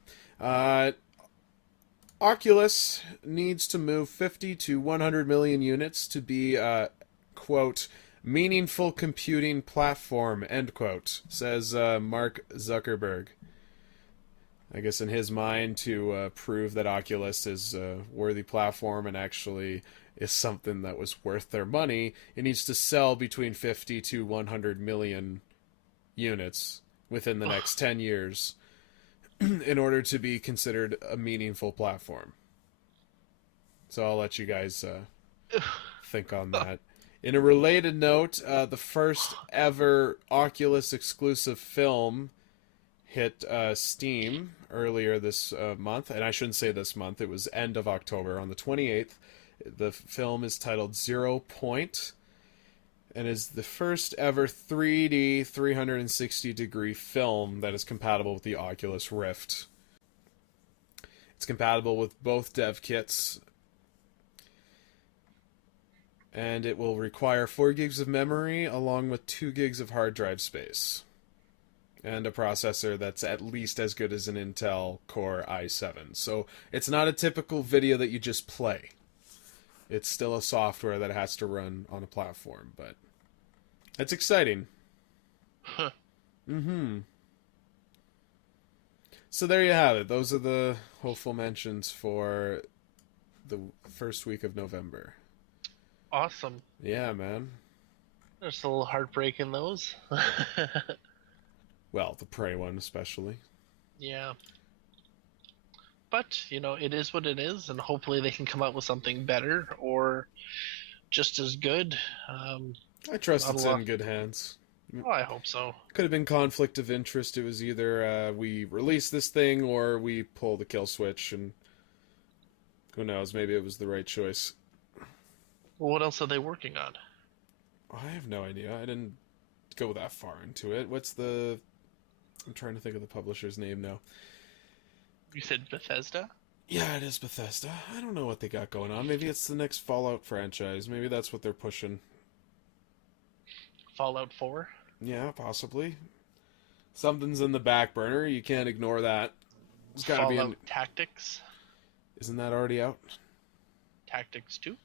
Oculus needs to move 50 to 100 million units to be, quote, meaningful computing platform, end quote, says Mark Zuckerberg. I guess in his mind, to prove that Oculus is a worthy platform and actually is something that was worth their money, it needs to sell between 50 to 100 million units within the next 10 years in order to be considered a meaningful platform. So I'll let you guys think on that. In a related note, the first ever Oculus exclusive film hit Steam earlier this month, and I shouldn't say this month, it was end of October, on the 28th. The film is titled 0 Point, and is the first ever 3D 360-degree film that is compatible with the Oculus Rift. It's compatible with both dev kits, and it will require 4 gigs of memory along with 2 gigs of hard drive space. And a processor that's at least as good as an Intel Core i7. So it's not a typical video that you just play. It's still a software that has to run on a platform, but it's exciting. Huh. Mm-hmm. So there you have it. Those are the hopeful mentions for the first week of November. Awesome. Yeah, man. There's a little heartbreak in those. Well, the Prey one especially. Yeah. But, it is what it is, and hopefully they can come up with something better or just as good. I trust it's in good hands. Oh, I hope so. Could have been conflict of interest. It was either we release this thing or we pull the kill switch, and who knows, maybe it was the right choice. Well, what else are they working on? I have no idea. I didn't go that far into it. I'm trying to think of the publisher's name now. You said Bethesda? Yeah, it is Bethesda. I don't know what they got going on. Maybe it's the next Fallout franchise. Maybe that's what they're pushing. Fallout 4? Yeah, possibly. Something's in the back burner. You can't ignore that. It's got to be Fallout Tactics? Isn't that already out? Tactics 2?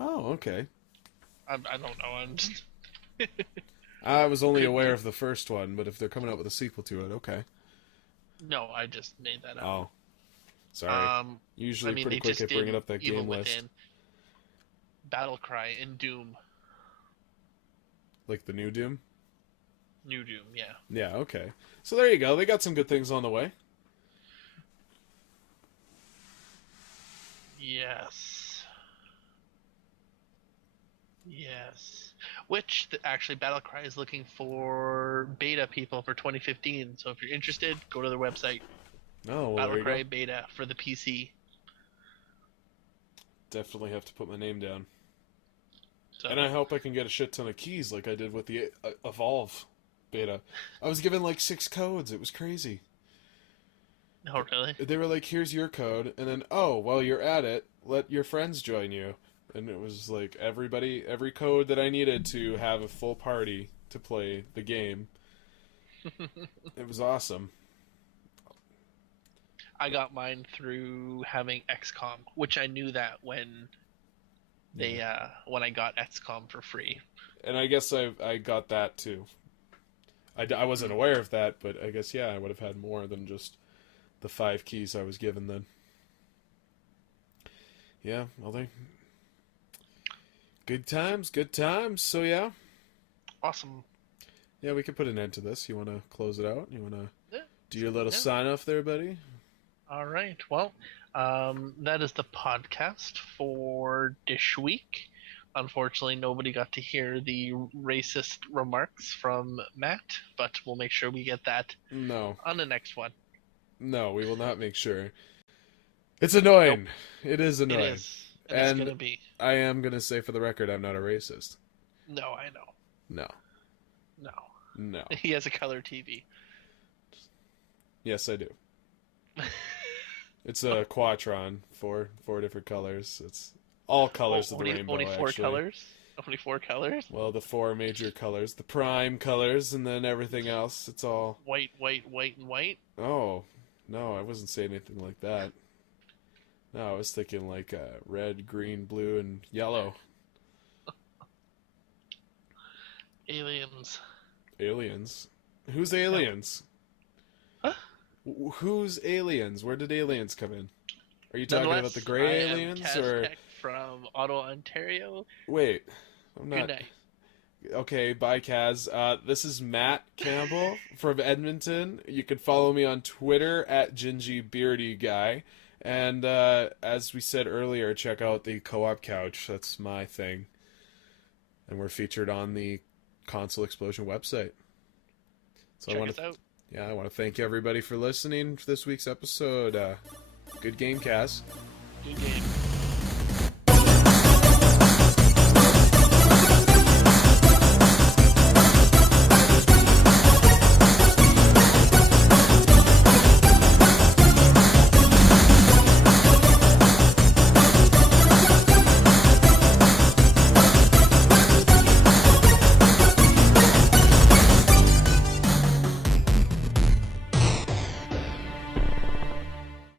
Oh, okay. I don't know. I'm just... I was only aware of the first one, but if they're coming out with a sequel to it, okay. No, I just made that up. Oh. Sorry. Usually pretty quick at bringing up that game list. Battlecry and Doom. Like the new Doom? New Doom, yeah. Yeah, okay. So there you go. They got some good things on the way. Yes. Which, actually, Battlecry is looking for beta people for 2015. So if you're interested, go to their website. Oh, well, there you Battlecry go. beta for the PC. Definitely have to put my name down. So, And I hope I can get a shit ton of keys like I did with the Evolve beta. I was given like 6 codes. It was crazy. oh, really? They were like, here's your code. And then, oh, while you're at it, let your friends join you. And it was like every code that I needed to have a full party to play the game. It was awesome. I got mine through having XCOM, which I knew that when I got XCOM for free. And I guess I got that too. I wasn't aware of that, but I guess, yeah, I would have had more than just the 5 keys I was given then. Yeah, well, good times. So, yeah. Awesome. Yeah, we could put an end to this. You want to close it out? You want to do your little Yeah. sign off there, buddy? All right. Well, that is the podcast for this week. Unfortunately, nobody got to hear the racist remarks from Matt, but we'll make sure we get that No. on the next one. No, we will not make sure. It's annoying. Nope. It is annoying. It is. And it's going to be. I am going to say for the record, I'm not a racist. No, I know. No. No. No. He has a color TV. Yes, I do. It's a Quatron, four different colors. It's all colors of the rainbow, Only 4 actually. colors? Only 4 colors? Well, the 4 major colors. The prime colors, and then everything else. It's all... White, and white? Oh, no, I wasn't saying anything like that. No, I was thinking like red, green, blue, and yellow. Aliens. Aliens? Who's aliens? Huh? Who's aliens? Where did aliens come in? Are you talking about the gray aliens? I am Kaz Tech from Ottawa, Ontario. Wait, I'm not... Good night. Okay, bye, Kaz. This is Matt Campbell from Edmonton. You can follow me on Twitter at GingyBeardyGuy. And as we said earlier, check out the Co-op Couch. That's my thing. And we're featured on the Console Xplosion website. So Check us out. Yeah, I want to thank everybody for listening to this week's episode. Good game, Kaz. Good game.